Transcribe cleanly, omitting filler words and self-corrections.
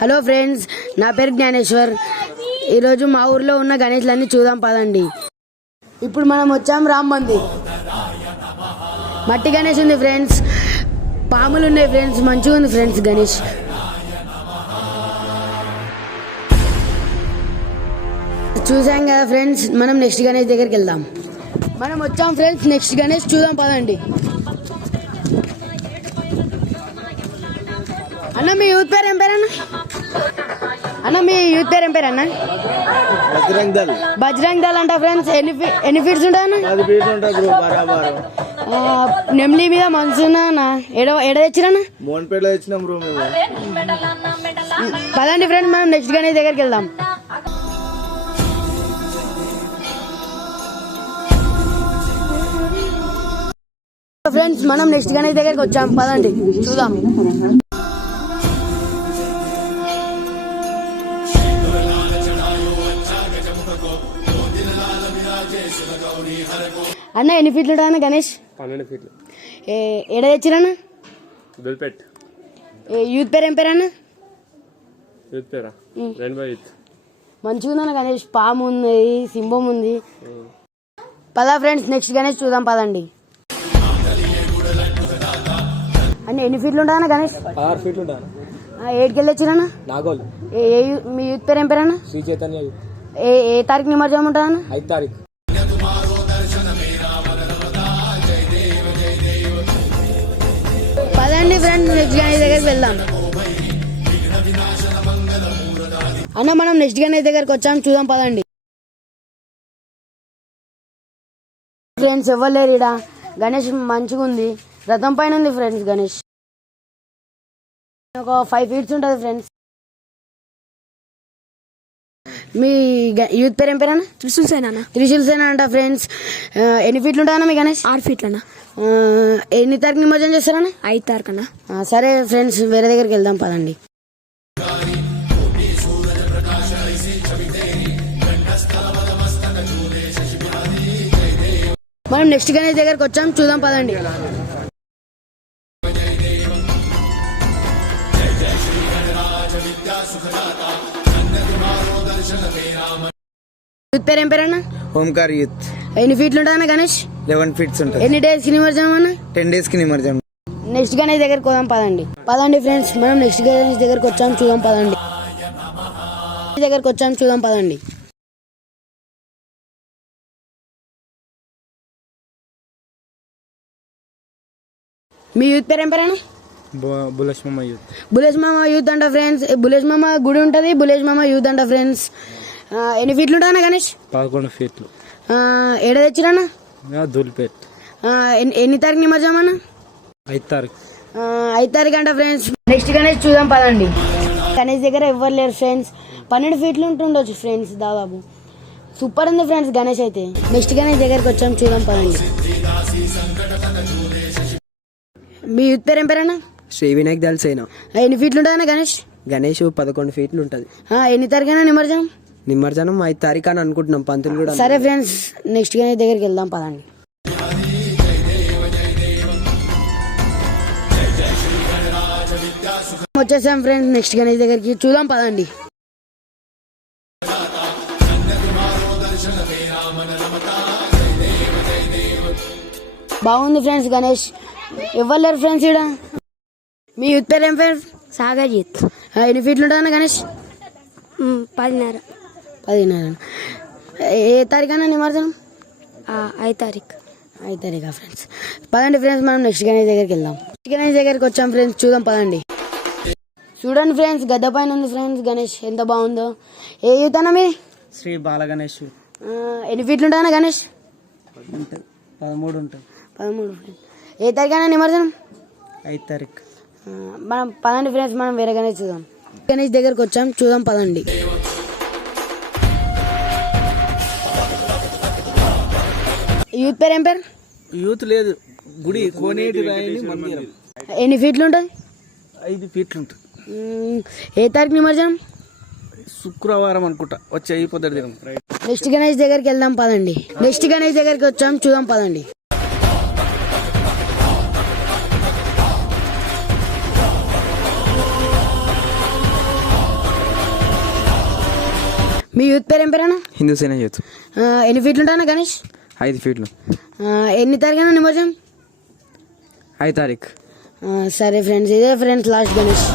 Hello friends, నా పేరు జ్ఞానేశ్వర్. ఈరోజు మా ఊర్లో ఉన్న గణేష్లన్నీ చూద్దాం పదండి. ఇప్పుడు మనం వచ్చాం రామ్ మందిర్. మట్టి గణేష్ ఉంది ఫ్రెండ్స్, పాములు ఉన్నాయి ఫ్రెండ్స్, మంచిగా ఉంది ఫ్రెండ్స్ గణేష్. చూసాం కదా ఫ్రెండ్స్, మనం నెక్స్ట్ గణేష్ దగ్గరికి వెళ్దాం. మనం వచ్చాం ఫ్రెండ్స్, నెక్స్ట్ గణేష్ చూద్దాం పదండి. అన్న మీ యూత్ పేరు ఏం పేరన్నా? అన్న మీ యూత్ పేరు ఏం పేరు అన్న? బజరంగ్ దళ్ అంట ఫ్రెండ్స్. ఎన్ని ఫీట్స్ ఉంటుంది అన్న? నెమ్లీ మీద మనసున్నా ఎడ తెచ్చిరన్నా? పదండి ఫ్రెండ్స్, మనం నెక్స్ట్ గణేష్ దగ్గరికి వెళ్దాం. ఫ్రెండ్స్, మనం నెక్స్ట్ గణేష్ దగ్గరికి వచ్చాం పదండి చూద్దాం. అన్న ఎన్ని ఫీట్లు ఉంటాయన్న గణేష్? 12 ఫీట్లు. ఎడ తెచ్చిరన్న? దుల్పేట్. యూత్ పేరు ఏం పేరు అన్న? యూత్ పేరా? Rainbow youth. మంచిగా ఉందన్న గణేష్, పాము ఉంది, సింహం ఉంది. పదా ఫ్రెండ్స్, నెక్స్ట్ గణేష్ చూద్దాం పదండి. అన్న ఎన్ని ఫీట్లు ఉంటాయన్న గణేష్? 6 ఫీట్లు ఉంటాను. ఏడుకెళ్ళి తెచ్చిరన్న? నాగోల్. మీ యూత్ పేరు ఏం పేరు అన్న? శ్రీ చైతన్య యూత్. ఏ తారీఖు నిమజ్జనం ఉంటుందన్న? 5 తారీఖు. పదండి ఫ్రెండ్స్, నెక్స్ట్ గణేష్ దగ్గరికి వెళ్దాం. అన్న మనం నెక్స్ట్ గణేష్ దగ్గరికి వచ్చాం చూద్దాం పదండి. ఫ్రెండ్స్ ఎవరు లేరు ఈడ. గణేష్ మంచిగా ఉంది, రథం పైన ఉంది ఫ్రెండ్స్ గణేష్. ఒక 5 ఫీట్స్ ఉంటుంది ఫ్రెండ్స్. మీ యూత్ పేరు ఏం పేరు అన్న? త్రిశూల్ సేన అన్న. త్రిశూల్ సేన అంట ఫ్రెండ్స్. ఎన్ని ఫీట్లు ఉంటాయన్న మీ గణేష్? 6 ఫీట్లు అన్న. ఎన్ని తారీఖు నిమజ్జనం చేస్తారన్న? 5 తారీఖు అన్న. సరే ఫ్రెండ్స్, వేరే దగ్గరికి వెళ్దాం పదండి. మనం నెక్స్ట్ గణేష్ దగ్గరికి వచ్చాం చూద్దాం పదండి. యూత్ పేరు ఏం పేరు అన్న? ఓంకార్ యూత్. ఎన్ని ఫీట్లు ఉంటాయన్న గణేష్? 11 ఫీట్స్ ఉంటుంది. ఎన్ని డేస్ కి నిమజ్జనం అన్న? 10 days కి నిమజ్జనం. నెక్స్ట్ గణేష్ దగ్గరికి పోదాం పదండి. పదండి ఫ్రెండ్స్, మనం నెక్స్ట్ గణేష్ దగ్గరికి వచ్చాం చూద్దాం పదండి. దగ్గరికి వచ్చాం చూద్దాం పదండి. మీ యూత్ పేరు ఏం పేరు అన్న? బులేష్ మామ యూత్. బులేష్ మామ యూత్ అంట ఫ్రెండ్స్. బులేష్ మామ గుడి ఉంటుంది, బులేష్ మామ యూత్ అంట ఫ్రెండ్స్. ఎన్ని ఫీట్లు ఉంటాయన్న గణేష్? 11 ఫీట్లు. ఏడ తెచ్చిరన్న? దుల్పేట్. ఎన్ని తారీఖు నిమజ్జనం అన్న? 5 తారీఖు. 5 తారీఖు అంట ఫ్రెండ్స్. నెక్స్ట్ గణేష్ చూద్దాం పదండి. గణేష్ దగ్గర ఎవ్వరు లేరు ఫ్రెండ్స్. 12 ఫీట్లు ఉంటుండొచ్చు ఫ్రెండ్స్ దాదాపు. సూపర్ ఉంది ఫ్రెండ్స్ గణేష్ అయితే. నెక్స్ట్ గణేష్ దగ్గరికి వచ్చాం చూద్దాం పదండి. మీ యూత్ పేరు ఏం పేరన్నా? శ్రీ వినాయక్ దళ్ సేన. ఎన్ని ఫీట్లు ఉంటుందన్న గణేష్? గణేష్ 11 ఫీట్లు ఉంటుంది. ఎన్ని తారీఖున నిమజ్జనం? నిమజ్జనం 5 తారీఖు అని అనుకుంటున్నాం. పంతులు కూడా. సరే ఫ్రెండ్స్, నెక్స్ట్ గణేష్ దగ్గరికి వెళ్దాం పదండి. వచ్చేసాం ఫ్రెండ్స్, నెక్స్ట్ గణేష్ దగ్గరికి చూద్దాం పదండి. బాగుంది ఫ్రెండ్స్ గణేష్. ఎవరు లేరు ఫ్రెండ్స్ ఇక్కడ. మీ యూత్ పేరు ఏం పేరు? సాగర్ యూత్. ఎన్ని ఫీట్లు ఉంటాయన్న గణేష్? 10:30. 10:30. ఏ తారీఖున నిమజ్జనం? 5 తారీఖు. 5 తారీఖా ఫ్రెండ్స్. పదండి ఫ్రెండ్స్, మనం నెక్స్ట్ గణేష్ దగ్గరికి వెళ్దాం. నెక్స్ట్ గణేష్ దగ్గరికి వచ్చాం ఫ్రెండ్స్ చూద్దాం పదండి. చూడండి ఫ్రెండ్స్, గద్ద పైన ఉంది ఫ్రెండ్స్ గణేష్, ఎంత బాగుందో. ఏ యూత్ అన్న మీది? శ్రీ బాల గణేష్. ఎన్ని ఫీట్లు ఉంటాయన్న గణేష్? 13 ఉంటుంది. 13. ఏ తారీఖున నిమజ్జనం? 5 తారీఖు. మనం పదండి ఫ్రెండ్స్, మనం వేరే గణేష్ చూద్దాం. గణేష్ దగ్గరకు వచ్చాం చూద్దాం పదండి. యూత్ పేరు ఏం పేరు? యూత్ లేదు, గుడి కోనేటి రాయని మందిరం. ఎన్ని ఫీట్లు ఉంటుంది? 5 ఫీట్లు ఉంటుంది. ఏ తారీఖు నిమజ్జనం? శుక్రవారం అనుకుంటా, వచ్చి అయిపోతుంది. నెక్స్ట్ గణేష్ దగ్గరికి వెళ్దాం పదండి. నెక్స్ట్ గణేష్ దగ్గరికి వచ్చాం చూద్దాం పదండి. మీ యూత్ పేరు ఏం పేరేనా? హిందూ సేన యూత్. ఎన్ని ఫీట్లు ఉంటాయన్నా గణేష్? 5 ఫీట్లు. ఎన్ని తారీఖున నిమజ్జనం? 5 తారీఖు. సరే ఫ్రెండ్స్, ఇదే ఫ్రెండ్స్ లాస్ట్ గణేష్.